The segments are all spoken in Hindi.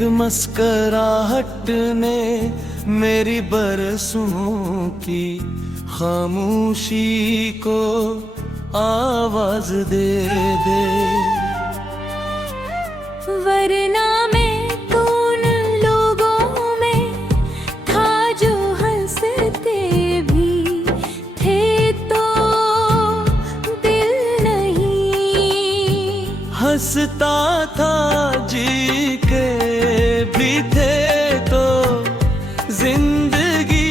एक मुस्कुराहट ने मेरी बरसों की खामोशी को आवाज दे दे। वरना मैं तो उन लोगों में था जो हंसते भी थे तो दिल नहीं। हंसता था जी के भी थे तो जिंदगी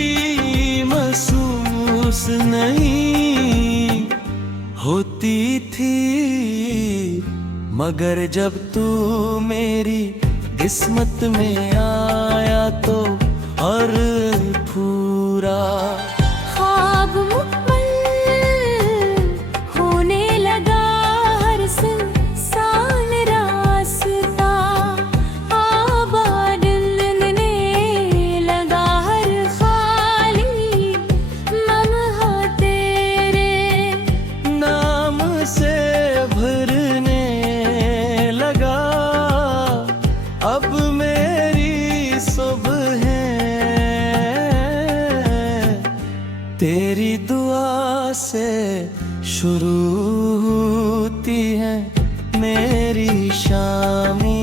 महसूस नहीं होती थी। मगर जब तू मेरी किस्मत में आया तो हर पूरा ख्वाब मुकम्मल होने लगा। हर सुनसान रास्ता आबाद लगने लगा। हर खाली लम्हा तेरे नाम से भरने लगा। अब मेरी सुबह तेरी दुआ से शुरू होती है मेरी शामी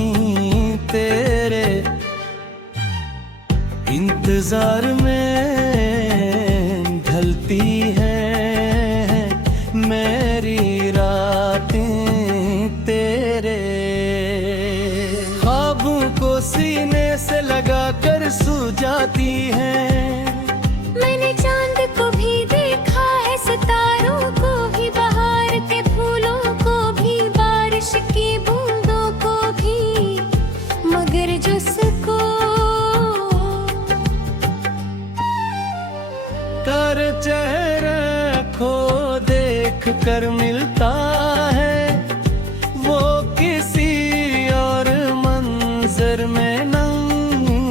तेरे इंतजार में ढलती है मेरी रातें तेरे ख्वाबों को सीने से लगा कर सो जाती हैं। मैंने चांद को भी देखा है, सितारों को भी, बहार के फूलों को भी, बारिश की बूंदों को भी। मगर जिसको कर चेहरे को देख कर मिलता है वो किसी और मंजर में नहीं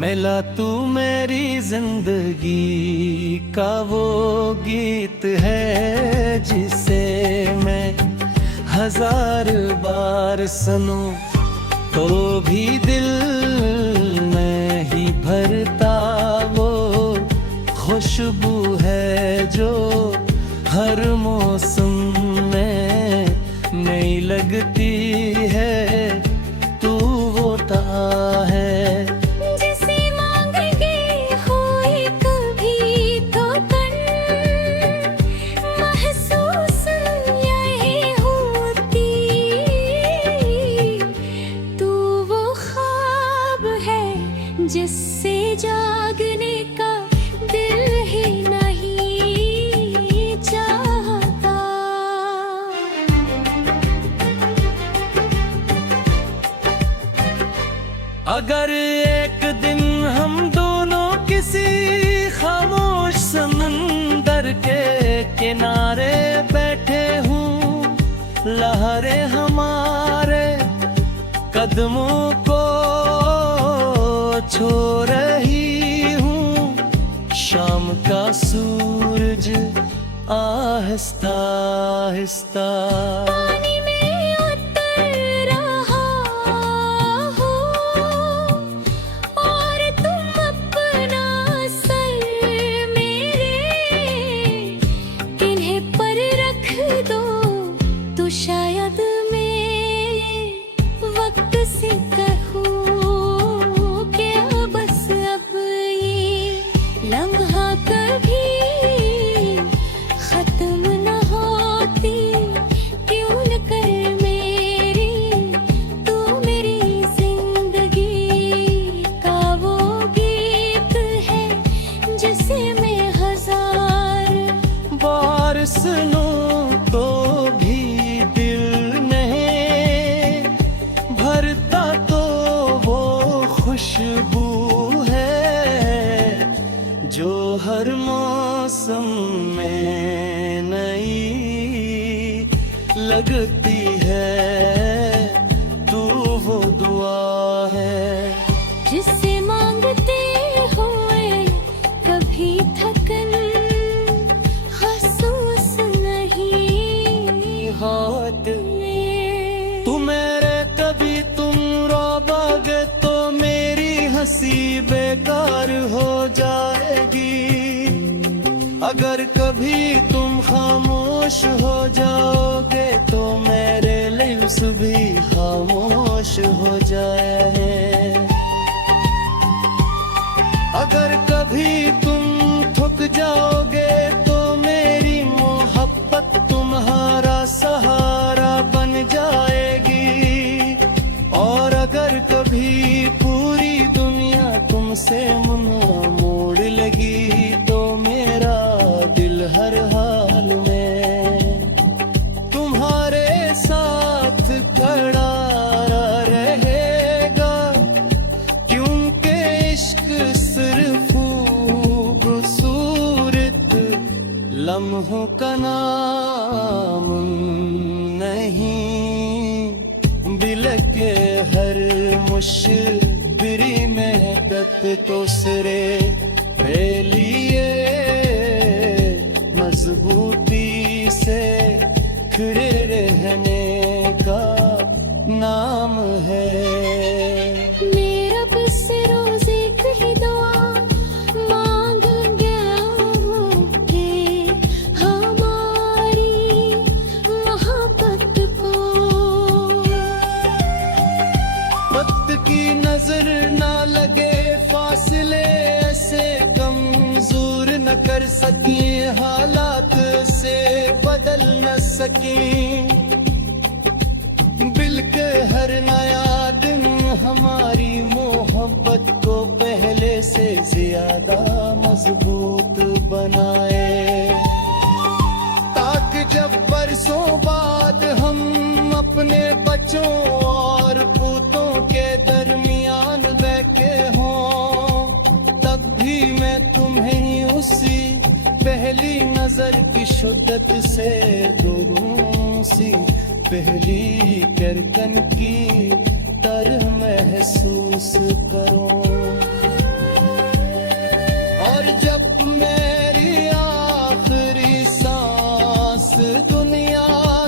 मिला। तू मेरी जिंदगी का वो गीत है जिसे मैं हजार बार सुनूं तो भी दिल नहीं भरता। वो खुशबू है जो हर मौसम में नई लगती है। तू वो ता है जिसे मांगेंगे होए कभी तो तन महसूस यही होती। तू वो ख्वाब है जिससे जागने का दिल ही नहीं चाहता। अगर एक दिन हम दोनों किसी खामोश समंदर के किनारे बैठे हों, लहरें हमारे कदमों को छू रही हूँ। शाम का सूरज आहिस्ता आहिस्ता पानी में उतर रहा हो और तुम अपना सर मेरे किन्हीं पर रख दो तो शायद मैं वक्त से कहूँ कि बस अब ये लम्हा कभी खत्म न होती। क्यों न कर मेरी तू मेरी जिंदगी का वो गीत है जिसे मैं हजार बार सुनूं तो भी दिल नहीं भरता। तो वो खुशबू है जो हर मौसम में नई लगती है। तू वो दुआ है जिससे मांगते हुए कभी थकन महसूस नहीं होती। होती। तू मेरे कभी तुम रो बगैर अगर कभी तुम खामोश हो जाओगे तो मेरे लिप्स भी खामोश हो जाए। अगर कभी तुम थक जाओगे तो मेरी मोहब्बत तुम्हारा सहारा बन जाएगी। और अगर कभी पूरी दुनिया तुमसे मुंह मोड़ लगी तो मेरा दिल हर हाल में तुम्हारे साथ खड़ा रहेगा। क्योंकि इश्क सिर्फ खूबसूरत लम्हों का नाम नहीं, दिल के हर मुशबिरी में तो सिरे पे लिए मजबूती से खड़े रहने का नाम है। मेरा बस रोज एक ही दुआ मांग गया हूँ कि हमारी मोहब्बत को वक्त की नजर ना लगे, फासले ऐसे कमजोर न कर सके, हालात से बदल न सके। दिल के हर नया दिन हमारी मोहब्बत को पहले से ज्यादा मजबूत बनाए, ताकि जब बरसों बाद हम अपने बच्चों और पूतों के दरमियान बैठे हों, तब भी मैं तुम्हें उसी पहली नजर की शिद्दत से दूरों सी पहली करकन की तरह महसूस करूं। और जब मेरी आखिरी सांस दुनिया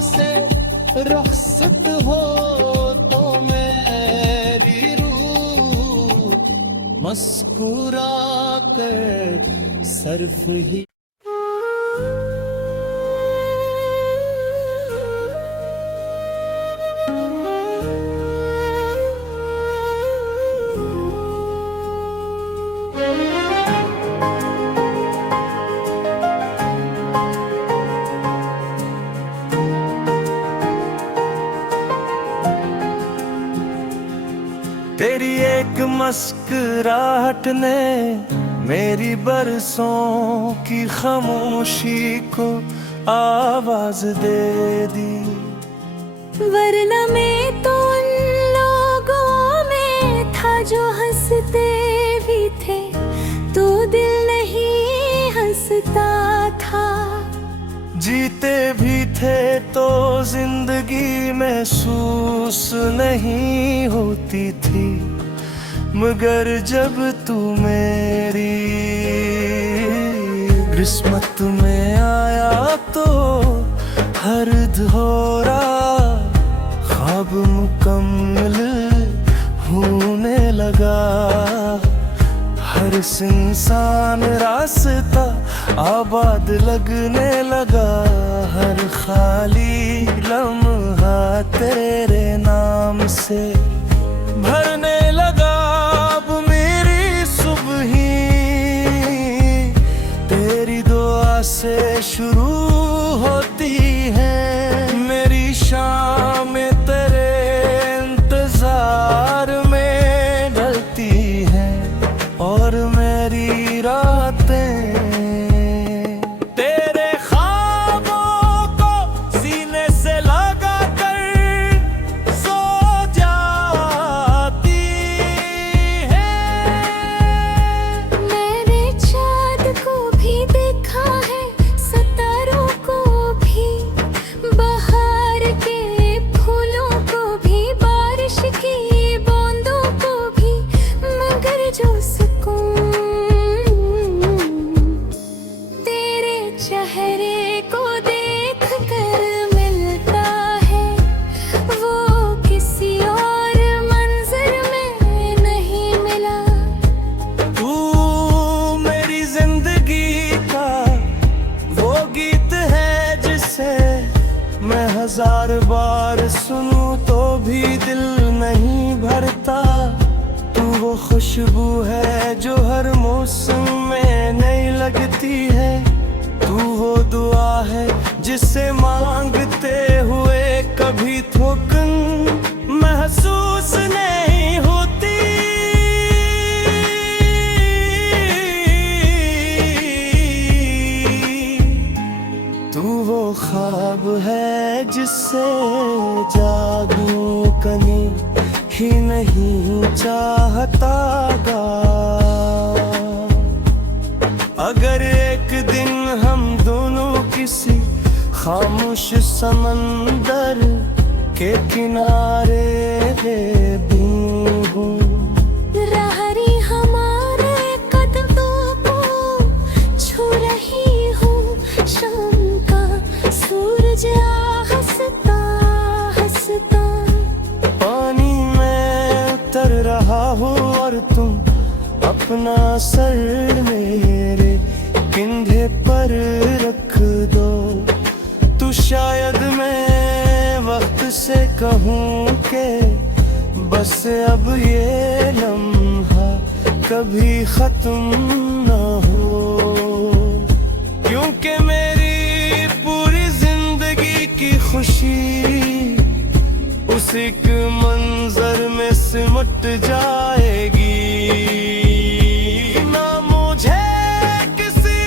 से रुखसत हो तो मेरी रूह मुस्कुरा कर सर्फ ही तेरी एक मुस्कुराहट ने मेरी बरसों की खामोशी को आवाज दे दी। वरना मैं तो उन लोगों में था जो हंसते भी थे, तो दिल नहीं हंसता था। जीते भी थे तो जिंदगी महसूस नहीं होती थी, मगर जब तू मेरी किस्मत में आया तो हर धोरा ख्वाब मुकम्मल होने लगा। हर इंसान रास्ता आबाद लगने लगा, हर खाली लम्हा तेरे नाम से भरने लगा। अब मेरी सुबही तेरी दुआ से शुरू होती है, मेरी शाम तेरे इंतजार में ढलती है, और मेरी रातें तेरे ख्वाबों को सीने से लगा कर सो जाती है। मैंने चाँद को भी देखा है, सितारों बार सुनूं तो भी दिल नहीं भरता। तू वो खुशबू है जो हर मौसम में नई लगती है। तू वो दुआ है जिसे मांगते हुए कभी थोकन महसूस नहीं होती। तू वो ख्वाब है जिससे जागूं कभी ही नहीं चाहतागा। अगर एक दिन हम दोनों किसी खामोश समंदर के किनारे हूँ, रहरी हमारे कदमों को छू रही हूँ। शाम का सूरज हंसता हंसता पानी में उतर रहा हूँ और तुम अपना सर मेरे कंधे पर रख दो। तू शायद मैं वक्त से कहूँ के बस अब ये लम्हा कभी खत्म ना हो। क्योंकि मेरी पूरी जिंदगी की खुशी उस एक मंजर में सिमट जाएगी। ना मुझे किसी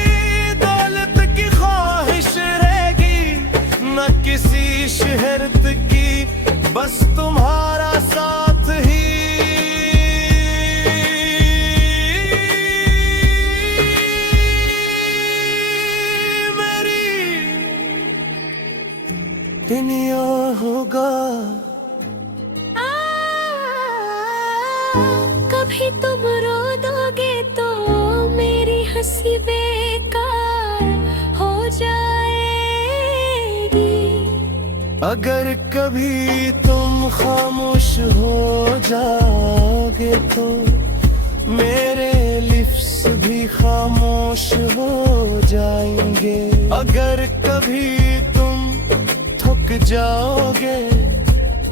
दौलत की ख्वाहिश रहेगी, ना किसी शोहरत की, बस तुम्हारा साथ ही मेरी दुनिया होगा। कभी तुम रो दोगे तो मेरी हंसी बेकार हो जाएगी। अगर कभी तुम खामोश हो जाओगे तो मेरे लिप्स भी खामोश हो जाएंगे। अगर कभी तुम थक जाओगे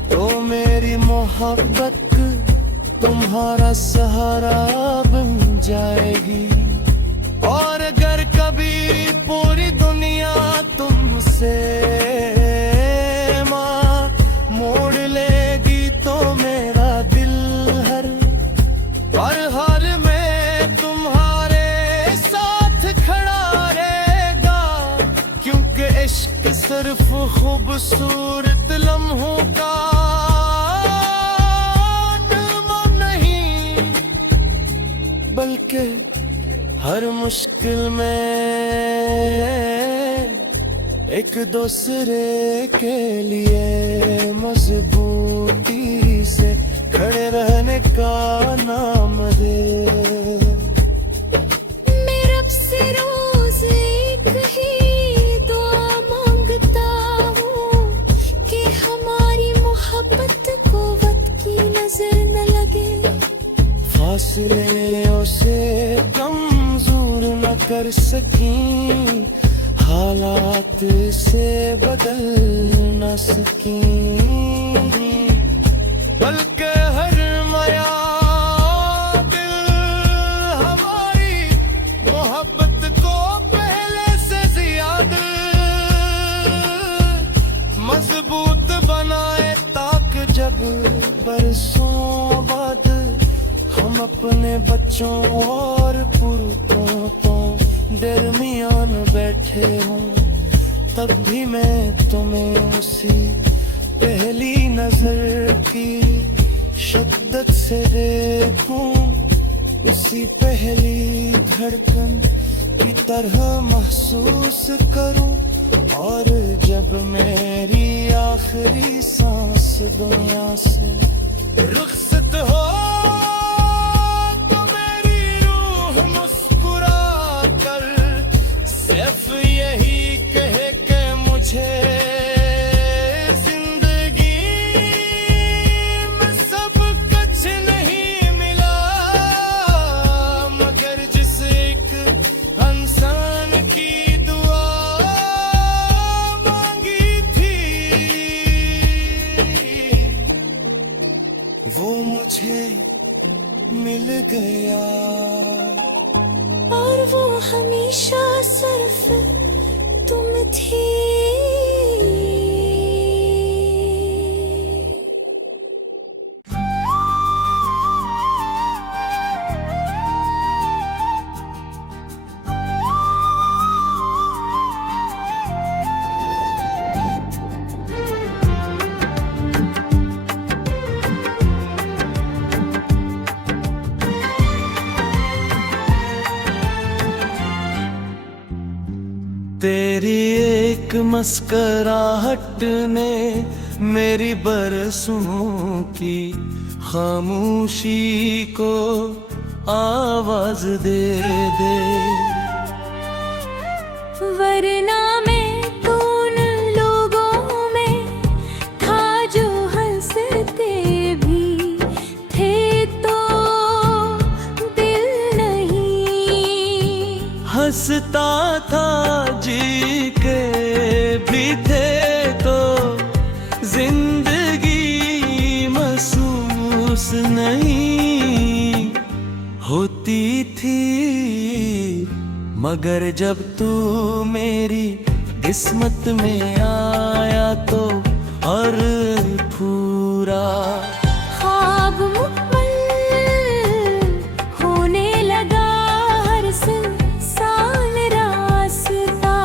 तो मेरी मोहब्बत तुम्हारा सहारा बन जाएगी। और अगर कभी पूरी दुनिया तुमसे मोड़ लेगी तो मेरा दिल हर हाल में तुम्हारे साथ खड़ा रहेगा। क्योंकि इश्क सिर्फ खूबसूरत लम्हों का नाम नहीं, बल्कि हर मुश्किल में एक दूसरे के लिए मजबूती से खड़े रहने का नाम दे। मैं रब से रोज एक ही दुआ मांगता हूँ कि हमारी मोहब्बत को वक्त की नजर न लगे। फासले उसे कमजोर न कर सकी, हालात से बदल न सकी, बल्कि हर माया दिल हमारी मोहब्बत को पहले से ज्यादा मजबूत बनाए, ताकि जब बरसों बाद हम अपने बच्चों और पुरखों को दरमियान बैठे हों, तब भी मैं तुम्हें उसी पहली नजर की शिद्दत से देखूं, उसी पहली धड़कन की तरह महसूस करूं। और जब मेरी आखिरी सांस दुनिया से रुखसत हो तो मेरी रूह मुस्कुरा कर सिर्फ यही कहे कि मुझे जिंदगी में सब कुछ नहीं मिला, मगर जिस एक इंसान की दुआ मांगी थी। सिर्फ तुम थी। तेरी एक मुस्कुराहट ने मेरी बरसों की खामोशी को आवाज दे दे। वरना मैं तो उन लोगों में था जो हंसते भी थे तो दिल नहीं। हंसता था जी के भी थे तो जिंदगी महसूस नहीं होती थी। मगर जब तू मेरी किस्मत में आया तो हर पूरा ख्वाब मुकम्मल होने लगा। हर साल रास्ता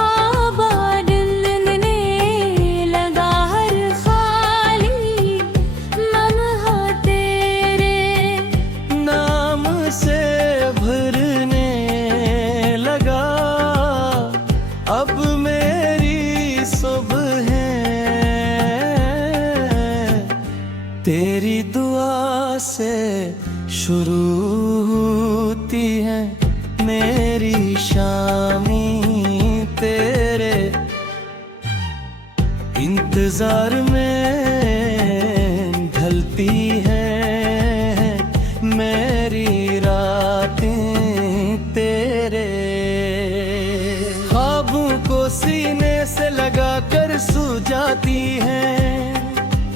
आबाद मिलने लगा। हर खाली लम्हा तेरे नाम से भरने लगा। अब मेरी सुबह तेरी दुआ से शुरू होती है मेरी शामी। तेरे इंतजार में ढलती है मेरी रातें। तेरे ख्वाबों को सीने से लगा कर सो जाती हैं।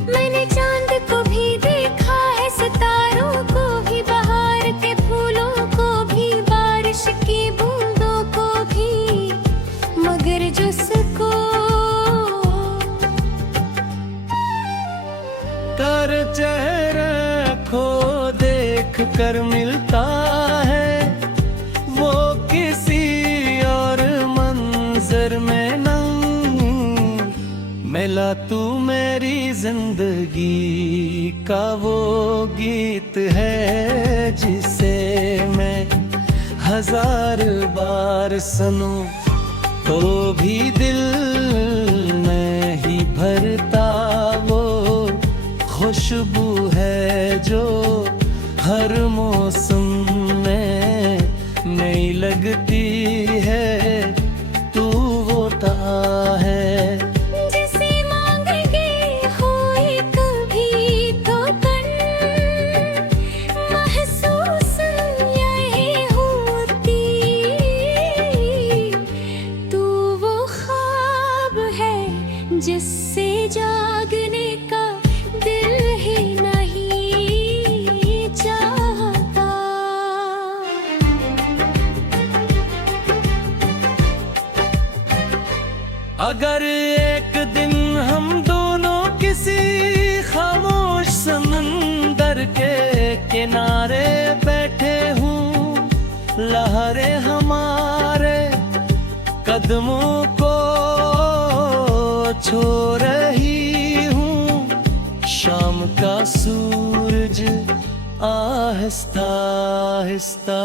मैंने चांद को भी देखा है, सितारों को भी, बहार के फूलों को भी, बारिश की बूंदों को भी। मगर जिसको तेरे चेहरे को देख कर मिलता है वो किसी और मंजर में नहीं मिला। तू मेरी जिंदगी का वो गीत है जिसे मैं हजार बार सुनूं तो भी दिल नहीं भरता। वो खुशबू है जो हर मौसम में नई लगती है। तू वो है जिसे मांगेंगे होए कभी तो कन महसूस यही होती। तू वो ख्वाब है जिससे जागने का दिल ही नहीं चाहता। अगर एक दिन हम दोनों किसी खामोश समंदर के किनारे बैठे हूँ, लहरें हमारे कदमों को छू रही हूँ। शाम का सूरज आहिस्ता आहिस्ता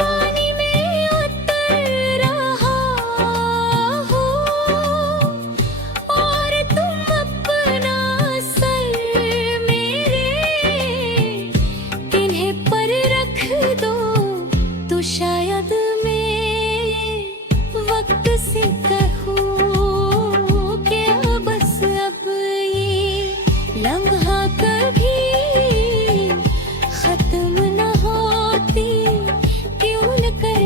पानी में उतर रहा हो और तुम अपना सर मेरे किन्हीं पर रख दो तो शायद मैं वक्त से कहूँ कि बस अब ये लम्हा कभी खत्म न होती। क्यों न कर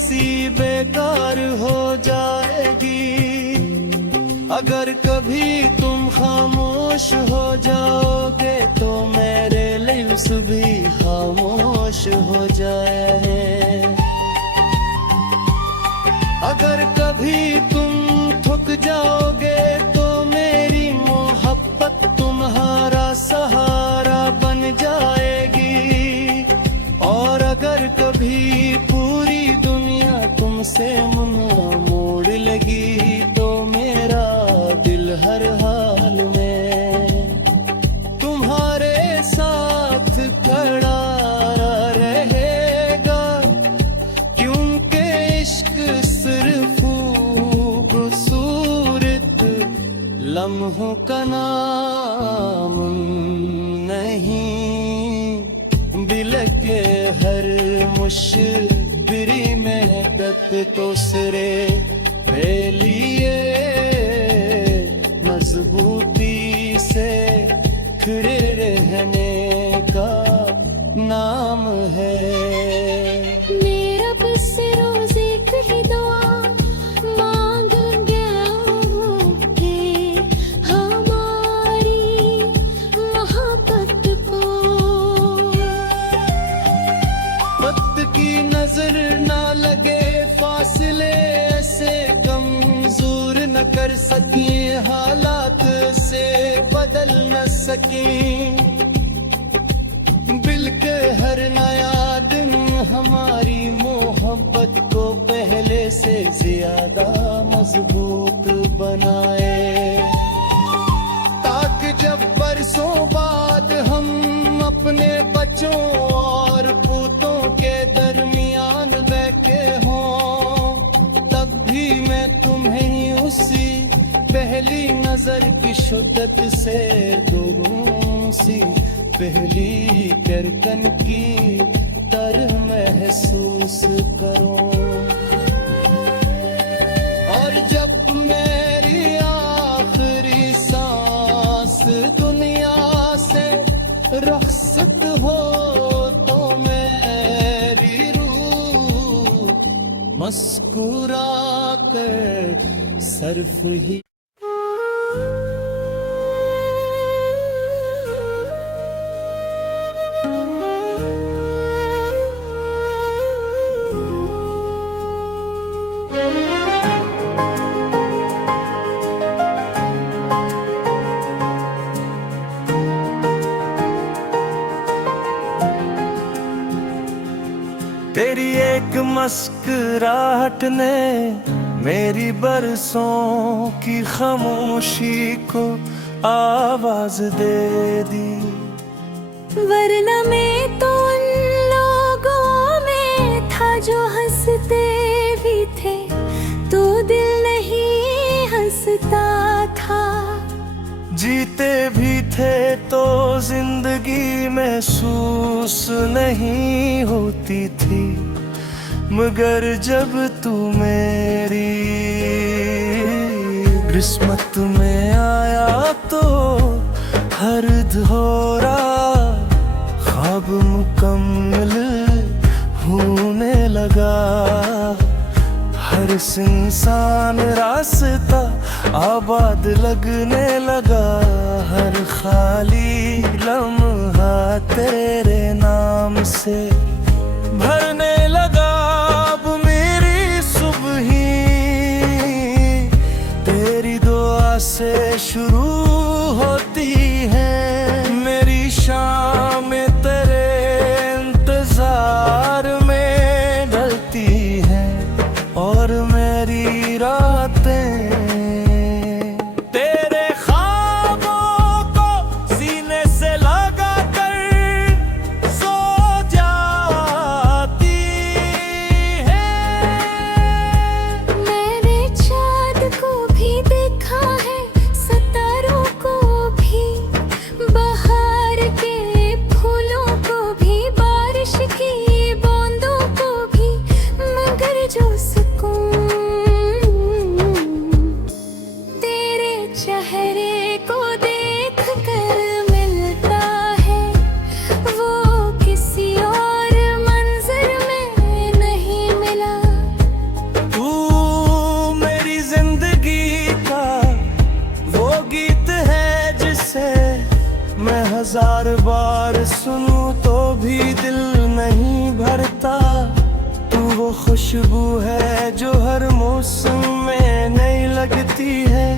सी बेकार हो जाएगी। अगर कभी तुम खामोश हो जाओगे तो मेरे लिप्स भी खामोश हो जाए। अगर कभी तुम थक जाओगे तो मेरी मोहब्बत तुम्हारा सहारा बन जाएगी। और अगर कभी पूरी दुनिया तुमसे मुंह मोड़ लेगी तो मेरा दिल हर हाल में तुम्हारे साथ खड़ा रहेगा। क्योंकि इश्क सिर्फ खूबसूरत लम्हों का नाम नहीं, दिल के हर मुशबिरी में तो सिरे पे लिए मजबूती से खड़े रहने का नाम है। मेरा बस रोज एक ही दुआ मांग गया हूँ कि हमारी मोहब्बत को वक्त की नजर ना लगे, फासले ऐसे कमजोर न कर सके, हालात से बदल न सके। दिल के हर नया दिन हमारी मोहब्बत को पहले से ज्यादा मजबूत बनाए। ताकि जब बरसों बाद हम अपने बच्चों और पूतों के दरमियान बैठे हों, तब भी मैं तुम्हें उसी पहली नजर की शिद्दत से दूरों सी पहली करकन की तरह महसूस करूं। और जब मेरी आखिरी सांस दुनिया से रुखसत हो तो मेरी रूह मुस्कुरा कर सिर्फ ही तेरी एक मुस्कुराहट ने मेरी बरसों की खामोशी को आवाज दे दी। वरना मैं तो उन लोगों में था जो हंसते भी थे तो दिल नहीं हंसता था। जीते भी थे तो जिंदगी महसूस नहीं होती थी, मगर जब तू मेरी किस्मत में आया तो हर धोरा ख्वाब मुकम्मल होने लगा। हर इंसान रास्ता आबाद लगने लगा, हर खाली लम्हा तेरे नाम से भरने लगा। अब मेरी सुबह तेरी दुआ से शुरू होती है, मेरी शाम तेरे इंतजार में ढलती है, और मेरी रातें तेरे ख्वाबों को सीने से लगा कर सो जा। खुशबू है जो हर मौसम में नई लगती है।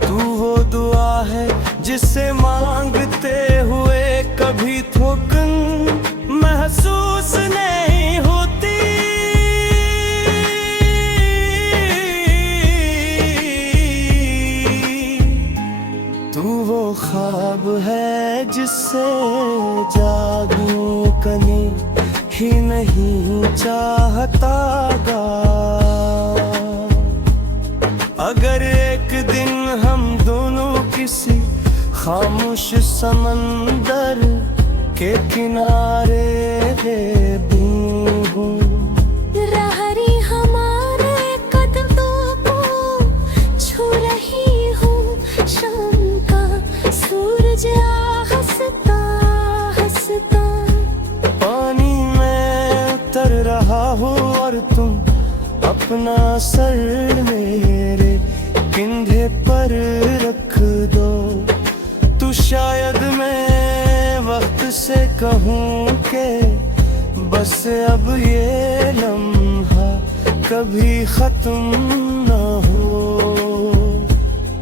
तू वो दुआ है जिसे मांगते हुए कभी थोकन महसूस नहीं होती। तू वो ख्वाब है जिससे जागूं कहीं ही नहीं चाहतागा। अगर एक दिन हम दोनों किसी खामोश समंदर के किनारे बेबू रहरी हमारे कदमों को छू रही हूँ, शाम का सूरज हंसता हंसता। पानी में उतर रहा हूँ और तुम अपना सर मेरे कंधे पर रख दो। तू शायद मैं वक्त से कहूँ के बस अब ये लम्हा कभी खत्म ना हो,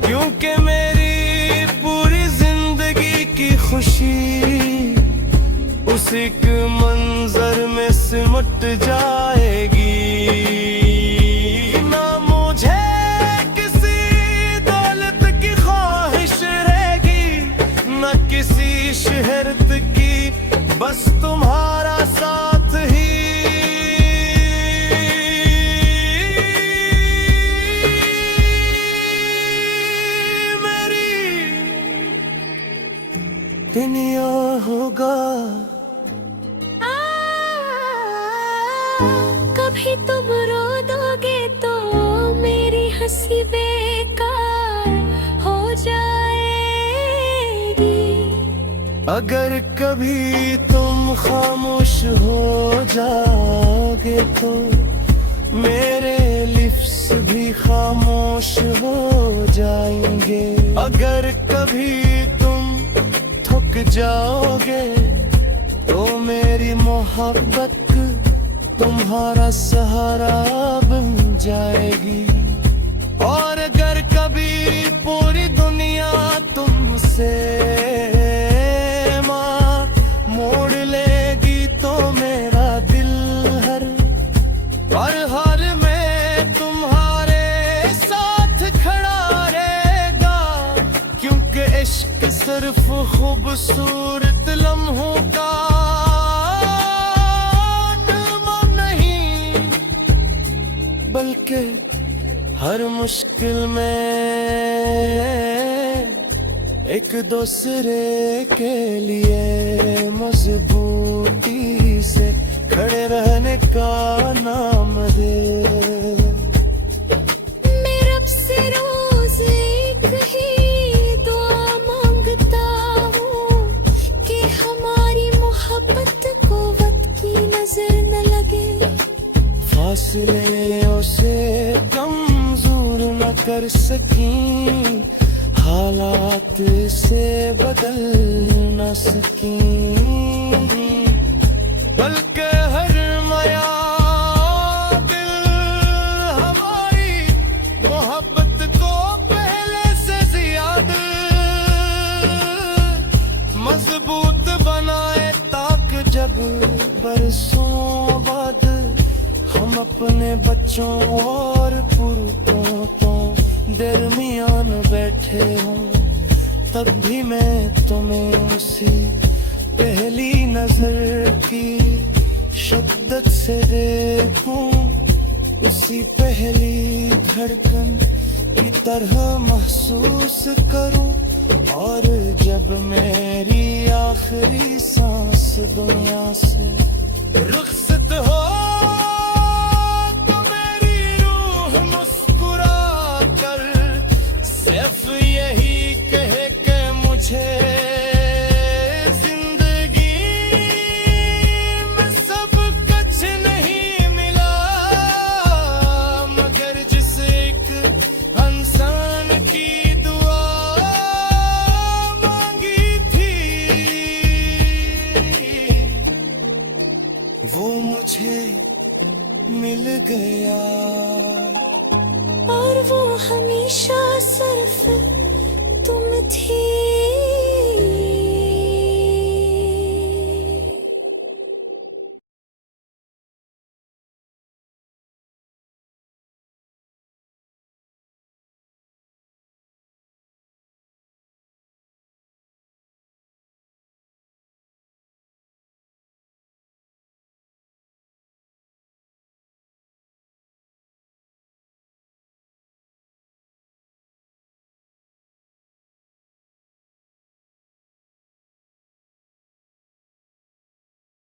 क्योंकि मेरी पूरी जिंदगी की खुशी उस एक मंजर में सिमट जाएगी। ना मुझे किसी दौलत की ख्वाहिश रहेगी, ना किसी शहरत की, बस तुम्हारा साथ ही मेरी दुनिया होगा। कभी तुम रो दोगे तो मेरी हंसी बेकार हो जाएगी। अगर कभी तुम खामोश हो जाओगे तो मेरे लिप्स भी खामोश हो जाएंगे। अगर कभी तुम थक जाओगे तो मेरी मोहब्बत तुम्हारा सहारा बन जाएगी। और अगर कभी पूरी दुनिया तुमसे मोड़ लेगी तो मेरा दिल हर हाल में तुम्हारे साथ खड़ा रहेगा, क्योंकि इश्क सिर्फ खूबसूरत लम्हों का बल्कि हर मुश्किल में एक दूसरे के लिए मजबूती से खड़े रहने का नाम दे। मैं रब से रोज एक ही दुआ मांगता हूँ कि हमारी मोहब्बत को वक्त की नजर न लगे। फासले उसे कमजोर न कर सकी, हालात से बदल न सकी, बल्कि हर माया दिल हमारी मोहब्बत को पहले से ज्यादा मजबूत बनाए, ताकि जब बरसों बाद हम अपने बच्चों और पुरखों को दरमियान बैठे हों, तब भी मैं तुम्हें उसी पहली नजर की शिद्दत से देखूं, उसी पहली धड़कन की तरह महसूस करूं। और जब मेरी आखिरी सांस दुनिया से रुखसत हो तो मेरी रूह मुस्कुरा कर सिर्फ यही कहे कि मुझे जिंदगी में सब कुछ नहीं मिला, मगर जिस एक इंसान की दुआ मांगी थी वो मुझे मिल गया। और वो हमेशा सिर्फ तुम थी।